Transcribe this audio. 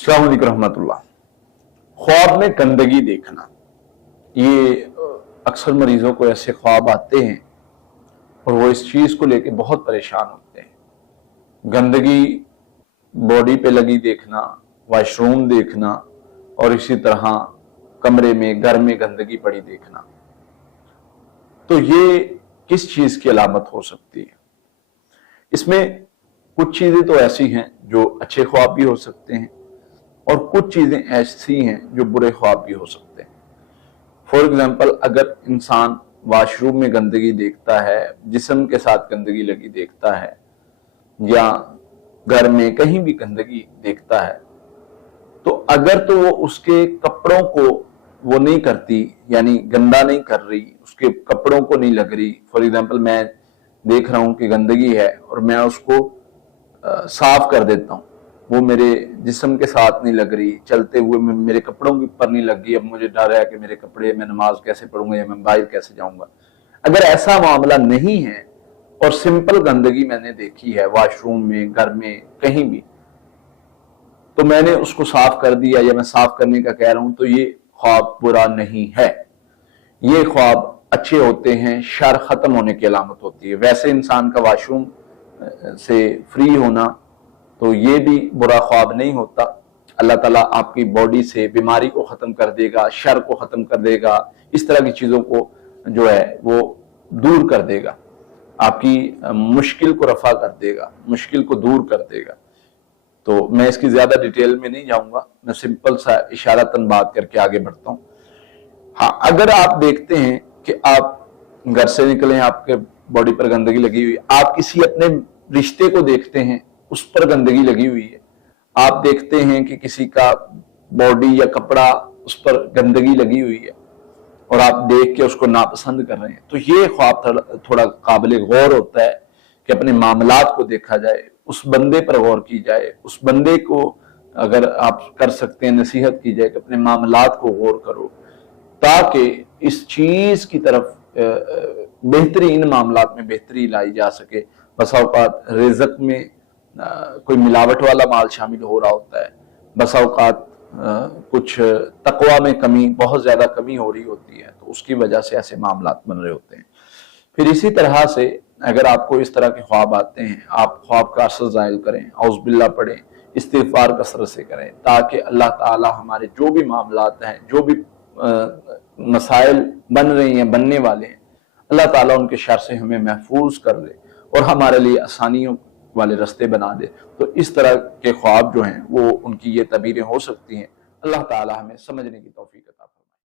अस्सलाम वालेकुम रहमतुल्लाह। ख्वाब में गंदगी देखना, ये अक्सर मरीजों को ऐसे ख्वाब आते हैं और वो इस चीज को लेके बहुत परेशान होते हैं। गंदगी बॉडी पे लगी देखना, वॉशरूम देखना और इसी तरह कमरे में घर में गंदगी पड़ी देखना, तो ये किस चीज की अलामत हो सकती है? इसमें कुछ चीजें तो ऐसी हैं जो अच्छे ख्वाब भी हो सकते हैं और कुछ चीजें ऐसी हैं जो बुरे ख्वाब भी हो सकते हैं। फॉर एग्जाम्पल, अगर इंसान वॉशरूम में गंदगी देखता है, जिस्म के साथ गंदगी लगी देखता है या घर में कहीं भी गंदगी देखता है, तो अगर तो वो उसके कपड़ों को वो नहीं करती, यानी गंदा नहीं कर रही, उसके कपड़ों को नहीं लग रही। फॉर एग्जाम्पल, मैं देख रहा हूं कि गंदगी है और मैं उसको साफ कर देता हूं, वो मेरे जिस्म के साथ नहीं लग रही, चलते हुए मेरे कपड़ों के ऊपर नहीं लग गई, अब मुझे डर है कि मेरे कपड़े, मैं नमाज कैसे पढ़ूंगा या मैं बाहर कैसे जाऊंगा। अगर ऐसा मामला नहीं है और सिंपल गंदगी मैंने देखी है वॉशरूम में, घर में, कहीं भी, तो मैंने उसको साफ कर दिया या मैं साफ करने का कह रहा हूं, तो ये ख्वाब बुरा नहीं है। ये ख्वाब अच्छे होते हैं, शर खत्म होने की अलामत होती है। वैसे इंसान का वॉशरूम से फ्री होना, तो ये भी बुरा ख्वाब नहीं होता। अल्लाह ताला आपकी बॉडी से बीमारी को खत्म कर देगा, शर को खत्म कर देगा, इस तरह की चीजों को जो है वो दूर कर देगा, आपकी मुश्किल को रफा कर देगा, मुश्किल को दूर कर देगा। तो मैं इसकी ज्यादा डिटेल में नहीं जाऊंगा, मैं सिंपल सा इशारतन बात करके आगे बढ़ता हूं। हाँ, अगर आप देखते हैं कि आप घर से निकले, आपके बॉडी पर गंदगी लगी हुई, आप किसी अपने रिश्ते को देखते हैं, उस पर गंदगी लगी हुई है, आप देखते हैं कि किसी का बॉडी या कपड़ा, उस पर गंदगी लगी हुई है और आप देख के उसको नापसंद कर रहे हैं, तो ये ख्वाब थोड़ा काबिल गौर होता है कि अपने मामलात को देखा जाए, उस बंदे पर गौर की जाए, उस बंदे को अगर आप कर सकते हैं नसीहत की जाए कि अपने मामलात को गौर करो, ताकि इस चीज की तरफ बेहतरी, इन मामलात में बेहतरी लाई जा सके। बस औकात रिज़्क़ में कोई मिलावट वाला माल शामिल हो रहा होता है, बस औकात कुछ तकवा में कमी, बहुत ज्यादा कमी हो रही होती है, तो उसकी वजह से ऐसे मामलात बन रहे होते हैं। फिर इसी तरह से अगर आपको इस तरह के ख्वाब आते हैं, आप ख्वाब का असर ज़ाहिर करें, औज़ुबिल्लाह पढ़ें, इस्तिग़फ़ार कसरत से करें, ताकि अल्लाह ताला हमारे जो भी मामलात हैं, जो भी मसाइल बन रही हैं, बनने वाले हैं, अल्लाह ताला उनके शर से हमें महफूज कर दे और हमारे लिए आसानियों वाले रास्ते बना दे। तो इस तरह के ख्वाब जो हैं वो, उनकी ये तबीरें हो सकती हैं। अल्लाह ताला हमें समझने की तौफीक